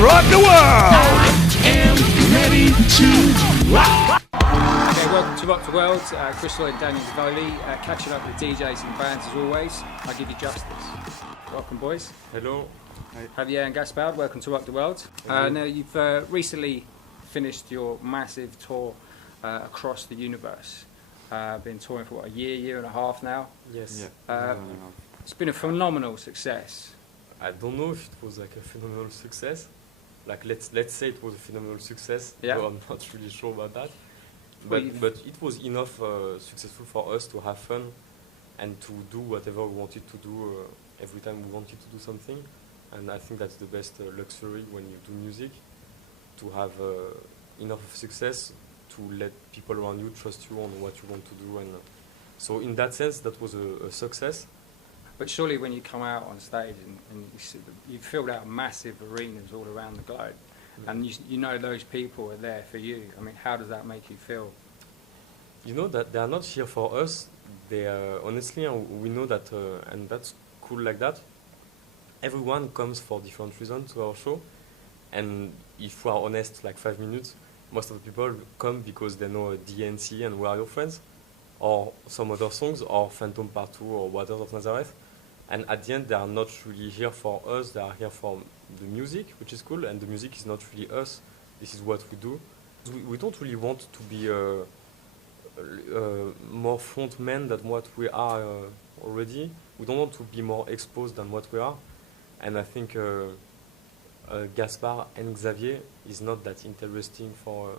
rock the world! I am ready to rock. Okay, welcome to Rock the World. Chris, Lloyd and Daniele Davoli, catching up with DJs and bands as always. I give you justice. Welcome, boys. Hello. Javier and Gaspard, welcome to Rock the World. Now, you've recently finished your massive tour across the universe. Been touring for what, a year and a half now? Yes. It's been a phenomenal success. I don't know if it was like a phenomenal success. Like let's say it was a phenomenal success. Yeah. Though I'm not really sure about that. Well, But it was enough successful for us to have fun and to do whatever we wanted to do every time we wanted to do something. And I think that's the best luxury when you do music, to have enough of success to let people around you trust you on what you want to do. And so in that sense, that was a success. But surely when you come out on stage and you've filled out massive arenas all around the globe, and you know those people are there for you, I mean, how does that make you feel? You know that they are not here for us. They are, honestly, we know that, and that's cool like that. Everyone comes for different reasons to our show, and if we are honest, like 5 minutes, most of the people come because they know DNC and We Are Your Friends, or some other songs, or Phantom Part 2, or Waters of Nazareth. And at the end, they are not really here for us, they are here for the music, which is cool, and the music is not really us. This is what we do. We don't really want to be more front men than what we are already. We don't want to be more exposed than what we are. And I think Gaspard and Xavier is not that interesting for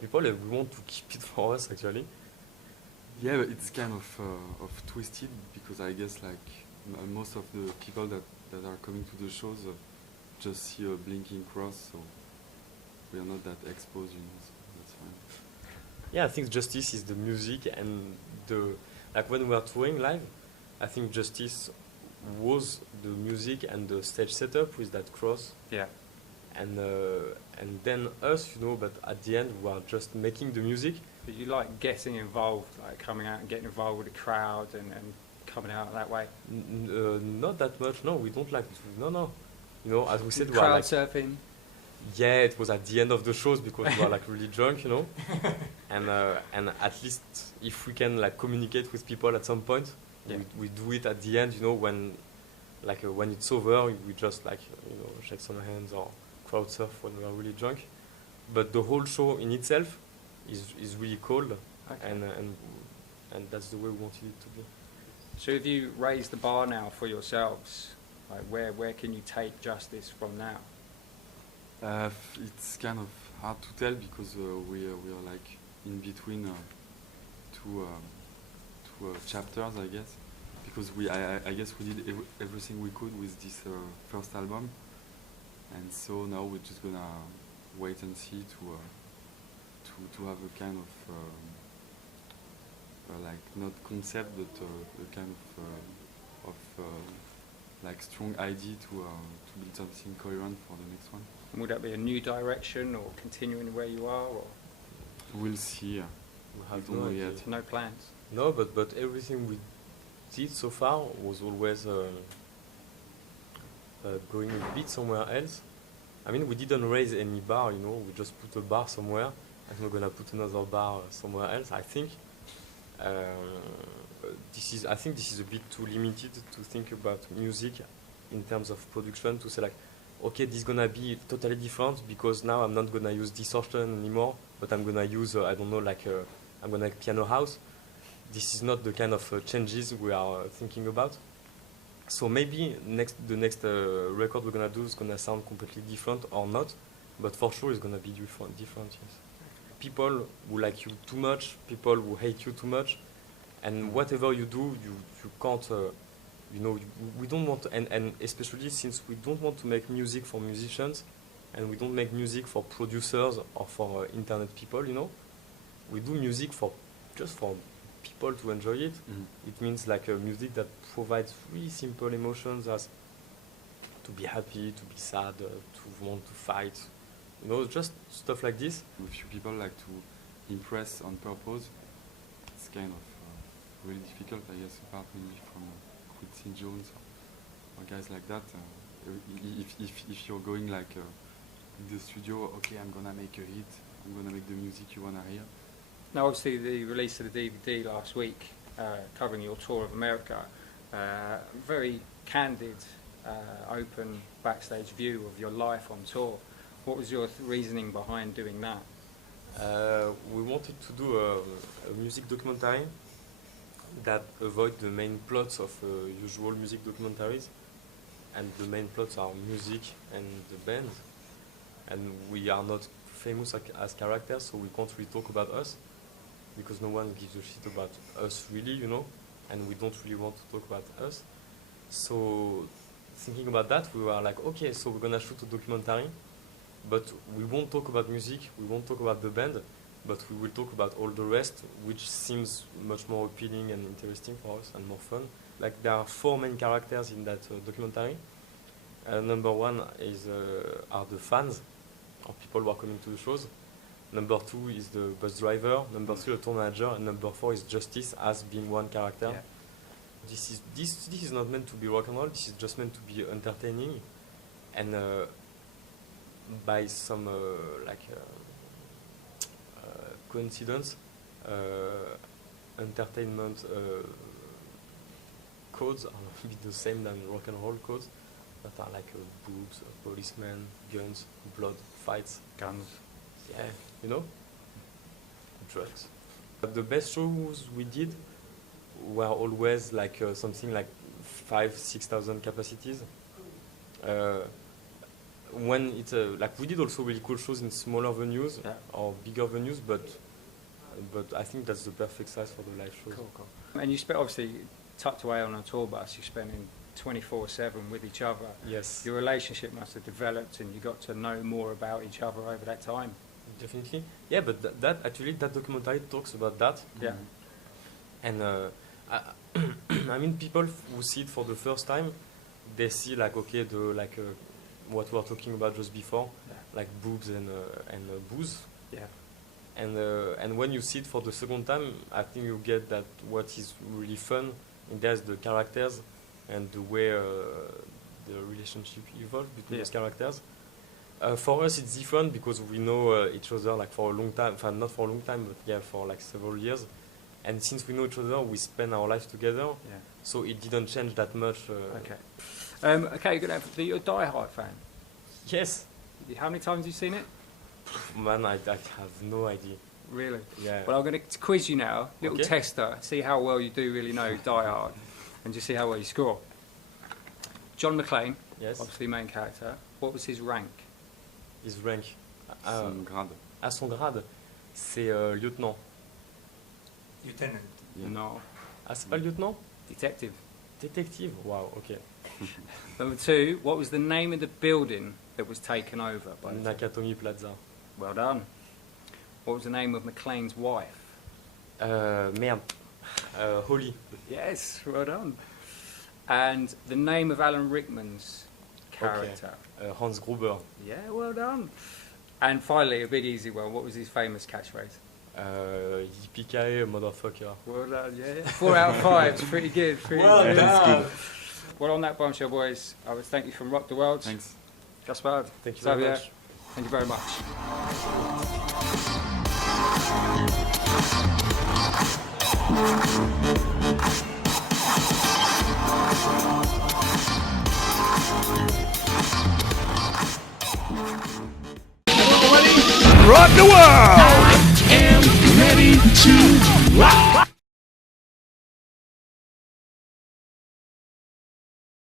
people. We want to keep it for us, actually. Yeah, but it's kind of twisted, because I guess like most of the people that are coming to the shows just see a blinking cross, so we are not that exposed, you know, so that's fine. Yeah, I think Justice is the music, and like when we are touring live, I think Justice was the music and the stage setup with that cross. Yeah. And then us, you know, but at the end we are just making the music. But you like getting involved, like coming out and getting involved with the crowd and coming out that way? Not that much, no, we don't like, no. You know, as we said, we are crowd like, surfing? yeah, it was at the end of the shows because we were like really drunk, you know. And at least if we can like communicate with people at some point, yeah. we do it at the end, you know, when it's over, we just like, you know, shake some hands or crowd surf when we are really drunk. But the whole show in itself is really cold, okay. And that's the way we wanted it to be. So have you raised the bar now for yourselves? Like where can you take Justice from now? It's kind of hard to tell, because we are like in between two chapters, I guess. Because I guess we did everything we could with this first album, and so now we're just gonna wait and see to have a kind of like not concept, but a kind of like strong idea to build something coherent for the next one. And would that be a new direction or continuing where you are, or we'll see? We have don't know yet. No plans? No, but everything we did so far was always going a bit somewhere else. I mean, we didn't raise any bar, you know, we just put a bar somewhere, and we're gonna put another bar somewhere else, I think. I think this is a bit too limited to think about music in terms of production, to say like, okay, this is gonna be totally different because now I'm not gonna use distortion anymore, but I'm gonna use, I don't know, like I'm gonna make piano house. This is not the kind of changes we are thinking about. So maybe the next record we're gonna do is gonna sound completely different or not, but for sure it's gonna be different. Yes. People who like you too much, people who hate you too much, and whatever you do, you can't. You know, we don't want to, and especially since we don't want to make music for musicians, and we don't make music for producers or for internet people. You know, we do music just for people to enjoy it. It means like a music that provides really simple emotions, as to be happy, to be sad, to want to fight, you know, just stuff like this. A few people like to impress on purpose. It's kind of really difficult, I guess, apart maybe from Quincy Jones or guys like that. if you're going like in the studio, okay, I'm gonna make a hit, I'm gonna make the music you wanna hear. Now, obviously, the release of the DVD last week, covering your tour of America, very candid, open backstage view of your life on tour. What was your reasoning behind doing that? We wanted to do a music documentary that avoid the main plots of usual music documentaries, and the main plots are music and the band, and we are not famous as characters, so we can't really talk about us because no one gives a shit about us really, you know, and we don't really want to talk about us. So thinking about that, we were like, okay, so we're gonna shoot a documentary, but we won't talk about music, we won't talk about the band, but we will talk about all the rest, which seems much more appealing and interesting for us and more fun. Like, there are 4 main characters in that documentary. Number 1 are the fans, or people who are coming to the shows. Number 2 is the bus driver. Number 3, the tour manager. And number 4 is Justice, as being one character. Yeah. This is not meant to be rock and roll. This is just meant to be entertaining, and by some coincidence, entertainment codes are a bit the same than rock and roll codes, that are like boobs, policemen, guns, blood, fights, Guns. yeah, you know, drugs. But the best shows we did were always like something like 5,000-6,000 capacities. When it's like, we did also really cool shows in smaller venues, Yeah. or bigger venues, but I think that's the perfect size for the live shows. Cool, cool. And you spent, obviously, tucked away on a tour bus, you're spending 24/7 with each other. Yes, Your relationship must have developed, and you got to know more about each other over that time. definitely. Yeah, but that documentary talks about that. Yeah. And I mean, people who see it for the first time, they see like, okay, what we were talking about just before, Yeah. like boobs and booze. Yeah. And when you see it for the second time, I think you get that what is really fun in there is the characters and the way the relationship evolves between Yeah. those characters. For us, it's different because we know each other like for a long time. Not for a long time, but yeah, for like several years. And since we know each other, we spend our lives together. Yeah. So it didn't change that much. Okay. Okay, good. You're a Die-Hard fan. Yes. How many times have you seen it? Man, I have no idea. Really? Yeah. Well, I'm going to quiz you now. Little Okay. tester. See how well you do really know Die Hard, and just see how well you score. John McClane, Yes. obviously main character. What was his rank? His rank. Son grade. À son grade, c'est lieutenant. Lieutenant. Yeah. No. Ah, c'est pas lieutenant? Detective. Détective. Wow, okay. Number 2, what was the name of the building that was taken over by the Nakatomi Plaza. Well done. What was the name of McClane's wife? Merde. Holly. Yes, well done. And the name of Alan Rickman's character? Hans Gruber. Yeah, well done. And finally, a big easy one. What was his famous catchphrase? Yippee-ki-yay, motherfucker. Well done, yeah. 4 out of 5. It's pretty good. Pretty good. done. Well, on that bombshell, boys, I would thank you from Rock the World. Thanks. Gaspard. Thank you very Xavier, much. Thank you very much. Rock the world! I am ready to rock.